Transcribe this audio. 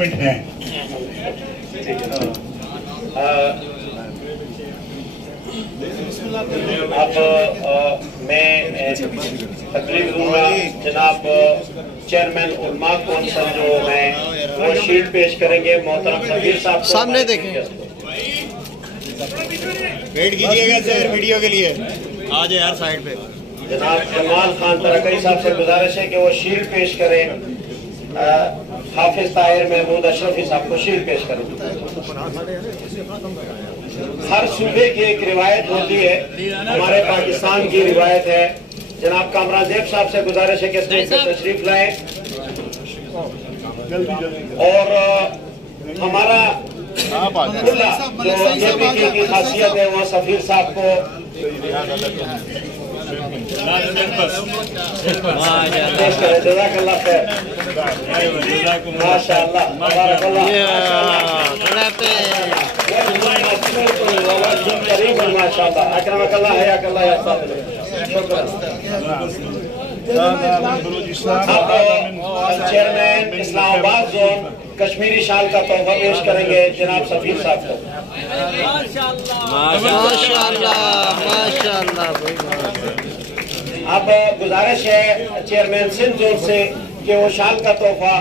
Attachment है। अब मैं तकलीफ दूंगा जनाब चेयरमैन उलमा कौंसिल जो हैं वो शील्ड पेश करेंगे। मोहतरम सफीर साहब सामने देखें, वेट कीजिएगा सर वीडियो के लिए। आ जाए यार साइड पे। जनाब जमाल खान तरकई साहब से गुजारिश है कि वो शील्ड पेश करें। हाफिज ताहिर महमूद अशरफी साहब को शील्ड पेश करें। हर सूबे की एक रिवायत होती है, हमारे पाकिस्तान की रिवायत है। जनाब कामरान देव साहब से गुजारिश है कि स्टेज पर तशरीफ लाएं और हमारा जो जेपीटी की खासियत है वो सफीर साहब को जज़ाकल्लाह खैर, माशाअल्लाह माशाअल्लाह अकरमकल्लाह हयाकल्लाह या साबिर। अब चेयरमैन इस्लामाबाद जोन कश्मीरी शाल का तोहफा पेश करेंगे जनाब सफीर साहब को। माशाअल्लाह माशाअल्लाह। अब गुजारिश है चेयरमैन सिंध जोन से कि वो शाल का तोहफा